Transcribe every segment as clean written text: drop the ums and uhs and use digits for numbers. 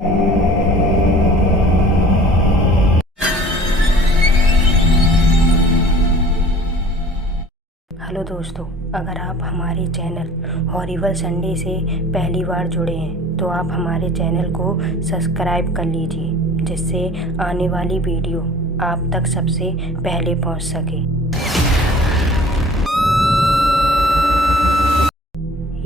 Hello दोस्तों, अगर आप हमारे चैनल हॉरिबल संडे से पहली बार जुड़े हैं तो आप हमारे चैनल को सब्सक्राइब कर लीजिए, जिससे आने वाली वीडियो आप तक सबसे पहले पहुंच सके।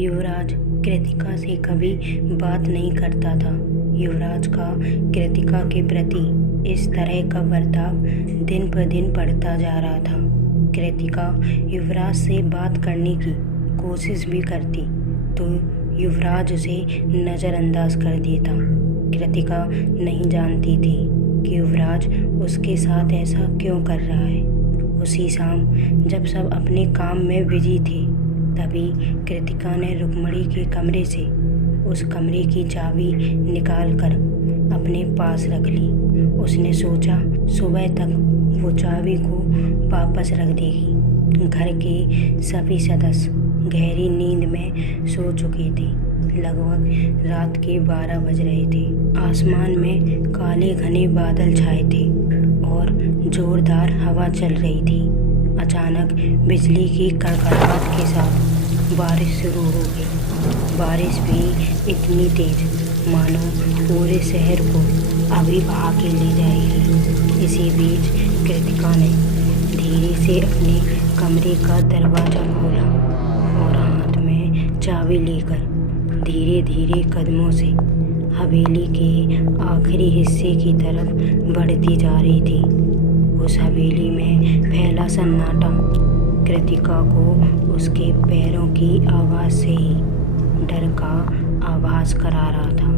युवराज कृतिका से कभी बात नहीं करता था। युवराज का कृतिका के प्रति इस तरह का बर्ताव दिन पर दिन बढ़ता जा रहा था। कृतिका युवराज से बात करने की कोशिश भी करती तो युवराज उसे नज़रअंदाज कर देता। कृतिका नहीं जानती थी कि युवराज उसके साथ ऐसा क्यों कर रहा है। उसी शाम जब सब अपने काम में बिजी थे, तभी कृतिका ने रुक्मणी के कमरे से उस कमरे की चाबी निकालकर अपने पास रख ली। उसने सोचा सुबह तक वो चाबी को वापस रख देगी। घर के सभी सदस्य गहरी नींद में सो चुके थे। लगभग रात के 12 बज रहे थे। आसमान में काले घने बादल छाए थे और जोरदार हवा चल रही थी। अचानक बिजली की कड़कड़ाहट के साथ बारिश शुरू हो गई। बारिश भी इतनी तेज मानो पूरे शहर को अभी बहा के ले जाएगी। इसी बीच कृतिका ने धीरे से अपने कमरे का दरवाज़ा खोला और हाथ में चाबी लेकर धीरे धीरे कदमों से हवेली के आखिरी हिस्से की तरफ बढ़ती जा रही थी। उस हवेली में फैला सन्नाटा कृतिका को उसके पैरों की आवाज़ से ही डर का आभास करा रहा था।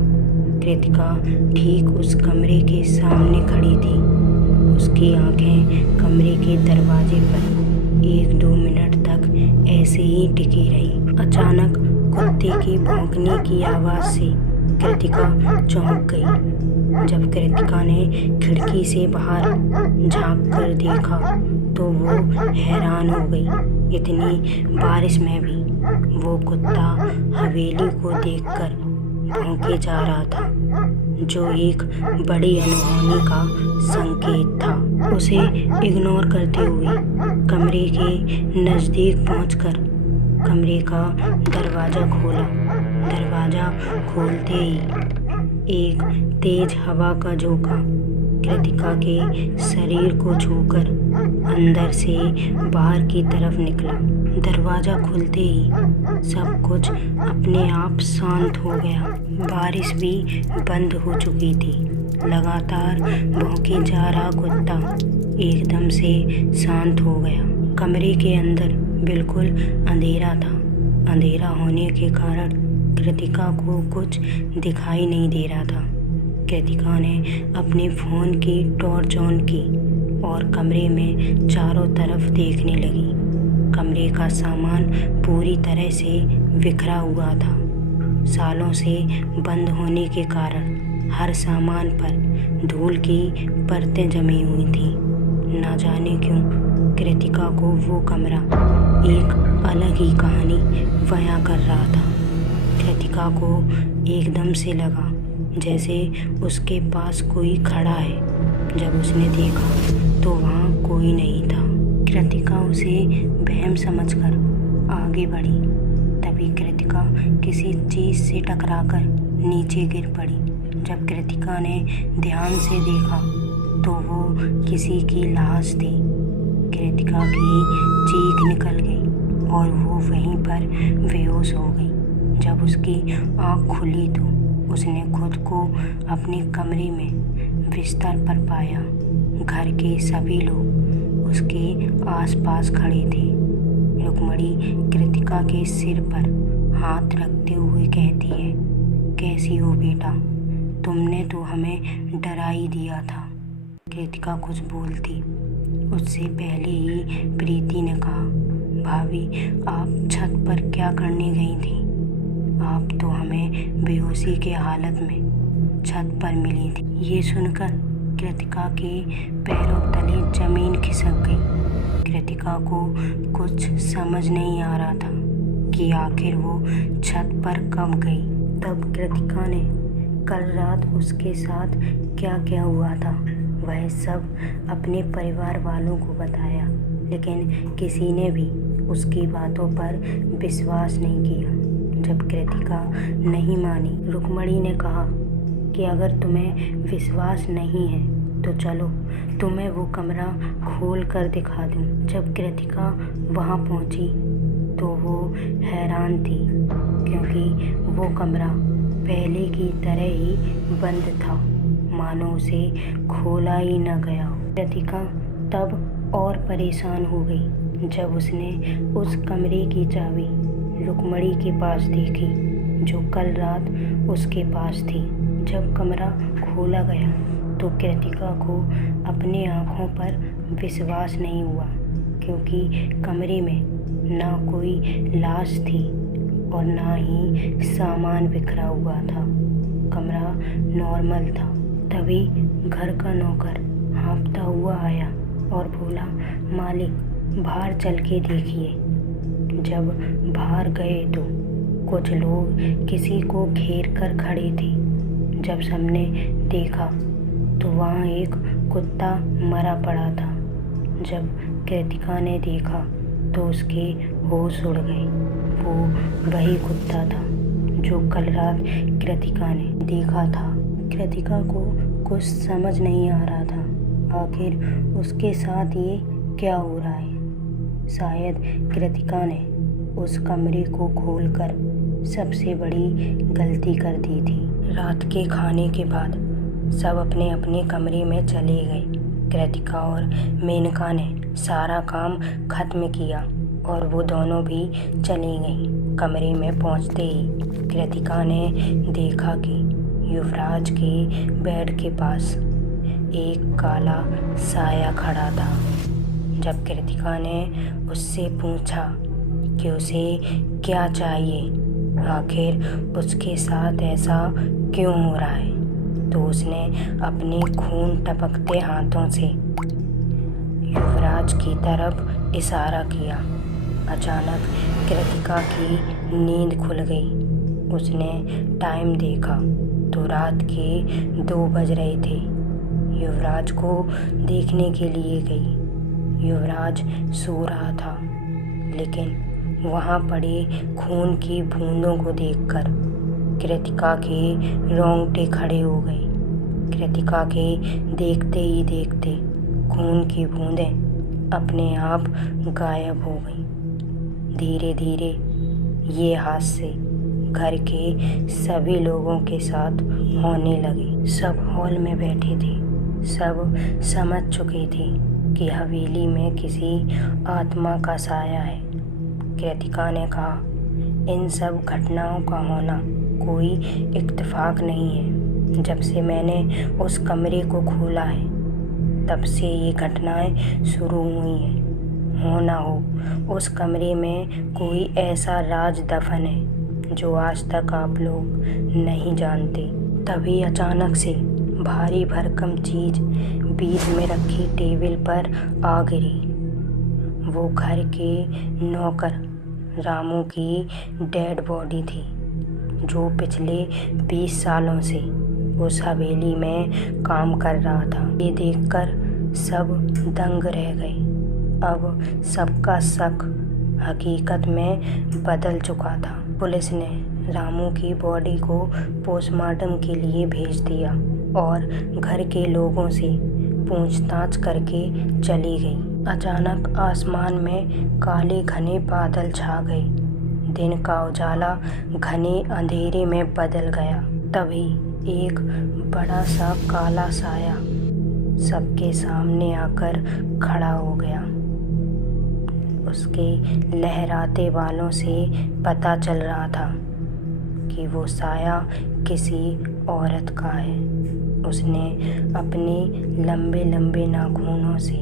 कृतिका ठीक उस कमरे के सामने खड़ी थी। उसकी आंखें कमरे के दरवाजे पर 1-2 मिनट तक ऐसे ही टिकी रही। अचानक कुत्ते की भौंकने की आवाज़ से कृतिका चौंक गई। जब कृतिका ने खिड़की से बाहर झांक कर देखा तो वो हैरान हो गई। इतनी बारिश में भी वो कुत्ता हवेली को देखकर भौंके जा रहा था, जो एक बड़ी अनहोनी का संकेत था। उसे इग्नोर करते हुए कमरे के नज़दीक पहुंचकर कमरे का दरवाज़ा खोला। दरवाज़ा खोलते ही एक तेज हवा का झोंका कृतिका के शरीर को छूकर अंदर से बाहर की तरफ निकला। दरवाज़ा खुलते ही सब कुछ अपने आप शांत हो गया। बारिश भी बंद हो चुकी थी। लगातार भौंके जा रहा कुत्ता एकदम से शांत हो गया। कमरे के अंदर बिल्कुल अंधेरा था। अंधेरा होने के कारण कृतिका को कुछ दिखाई नहीं दे रहा था। कृतिका ने अपने फ़ोन की टॉर्च ऑन की और कमरे में चारों तरफ देखने लगी। कमरे का सामान पूरी तरह से बिखरा हुआ था। सालों से बंद होने के कारण हर सामान पर धूल की परतें जमी हुई थी। ना जाने क्यों कृतिका को वो कमरा एक अलग ही कहानी बयां कर रहा था। कृतिका को एकदम से लगा जैसे उसके पास कोई खड़ा है। जब उसने देखा तो वहाँ कोई नहीं था। कृतिका उसे वहम समझकर आगे बढ़ी। तभी कृतिका किसी चीज़ से टकराकर नीचे गिर पड़ी। जब कृतिका ने ध्यान से देखा तो वो किसी की लाश थी। कृतिका की चीख निकल गई और वो वहीं पर बेहोश हो गई। जब उसकी आँख खुली तो उसने खुद को अपने कमरे में बिस्तर पर पाया। घर के सभी लोग उसके आसपास खड़े थे। रुक्मणी कृतिका के सिर पर हाथ रखते हुए कहती है, कैसी हो बेटा? तुमने तो हमें डरा ही दिया था। कृतिका कुछ बोलती उससे पहले ही प्रीति ने कहा, भाभी आप छत पर क्या करने गई थी? आप तो हमें बेहोशी के हालत में छत पर मिली थी। ये सुनकर कृतिका के पैरों तले जमीन खिसक गई। कृतिका को कुछ समझ नहीं आ रहा था कि आखिर वो छत पर कब गई। तब कृतिका ने कल रात उसके साथ क्या क्या हुआ था वह सब अपने परिवार वालों को बताया, लेकिन किसी ने भी उसकी बातों पर विश्वास नहीं किया। जब कृतिका नहीं मानी, रुक्मणी ने कहा कि अगर तुम्हें विश्वास नहीं है तो चलो तुम्हें वो कमरा खोल कर दिखा दूँ। जब कृतिका वहाँ पहुँची तो वो हैरान थी, क्योंकि वो कमरा पहले की तरह ही बंद था, मानो उसे खोला ही न गया हो। कृतिका तब और परेशान हो गई जब उसने उस कमरे की चाबी रुक्मणी के पास देखी, जो कल रात उसके पास थी। जब कमरा खोला गया तो कृतिका को अपने आँखों पर विश्वास नहीं हुआ, क्योंकि कमरे में ना कोई लाश थी और ना ही सामान बिखरा हुआ था। कमरा नॉर्मल था। तभी घर का नौकर हाँफता हुआ आया और बोला, मालिक बाहर चल के देखिए। जब बाहर गए तो कुछ लोग किसी को घेर कर खड़े थे। जब सबने देखा तो वहाँ एक कुत्ता मरा पड़ा था। जब कृतिका ने देखा तो उसके होश उड़ गए। वो वही कुत्ता था जो कल रात कृतिका ने देखा था। कृतिका को कुछ समझ नहीं आ रहा था, आखिर उसके साथ ये क्या हो रहा है। शायद कृतिका ने उस कमरे को खोलकर सबसे बड़ी गलती कर दी थी। रात के खाने के बाद सब अपने अपने कमरे में चले गए। कृतिका और मेनका ने सारा काम खत्म किया और वो दोनों भी चली गईं। कमरे में पहुंचते ही कृतिका ने देखा कि युवराज के बेड के पास एक काला साया खड़ा था। जब कृतिका ने उससे पूछा कि उसे क्या चाहिए, आखिर उसके साथ ऐसा क्यों हो रहा है, तो उसने अपने खून टपकते हाथों से युवराज की तरफ इशारा किया। अचानक कृतिका की नींद खुल गई। उसने टाइम देखा तो रात के 2 बज रहे थे। युवराज को देखने के लिए गई। युवराज सो रहा था, लेकिन वहाँ पड़े खून की बूंदों को देखकर कृतिका के रोंगटे खड़े हो गए। कृतिका के देखते ही देखते खून की बूंदें अपने आप गायब हो गईं। धीरे धीरे ये हादसे घर के सभी लोगों के साथ होने लगे। सब हॉल में बैठे थे। सब समझ चुके थे कि हवेली में किसी आत्मा का साया है। कृतिका ने कहा, इन सब घटनाओं का होना कोई इत्तेफाक नहीं है। जब से मैंने उस कमरे को खोला है तब से ये घटनाएं शुरू हुई हैं। हो ना हो उस कमरे में कोई ऐसा राज दफन है जो आज तक आप लोग नहीं जानते। तभी अचानक से भारी भरकम चीज बीच में रखी टेबल पर आ गिरी। वो घर के नौकर रामू की डेड बॉडी थी, जो पिछले 20 सालों से उस हवेली में काम कर रहा था। ये देखकर सब दंग रह गए। अब सबका शक हकीकत में बदल चुका था। पुलिस ने रामू की बॉडी को पोस्टमार्टम के लिए भेज दिया और घर के लोगों से पूछताछ करके चली गई। अचानक आसमान में काले घने बादल छा गए। दिन का उजाला घने अंधेरे में बदल गया। तभी एक बड़ा सा काला साया सबके सामने आकर खड़ा हो गया। उसके लहराते बालों से पता चल रहा था कि वो साया किसी औरत का है। उसने अपने लंबे लंबे नाखूनों से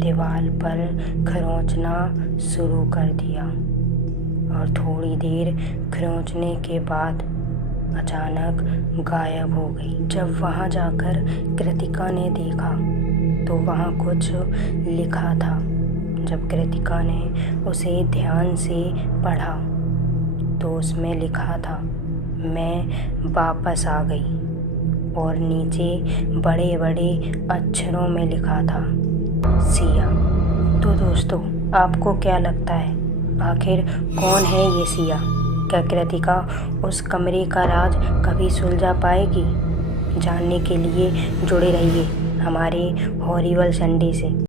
दीवार पर खरोंचना शुरू कर दिया और थोड़ी देर खरोंचने के बाद अचानक गायब हो गई। जब वहाँ जाकर कृतिका ने देखा तो वहाँ कुछ लिखा था। जब कृतिका ने उसे ध्यान से पढ़ा तो उसमें लिखा था, मैं वापस आ गई और नीचे बड़े बड़े अक्षरों में लिखा था सिया। तो दोस्तों, आपको क्या लगता है आखिर कौन है ये सिया? क्या कृतिका उस कमरे का राज कभी सुलझा पाएगी? जानने के लिए जुड़े रहिए हमारे हॉरिबल संडे से।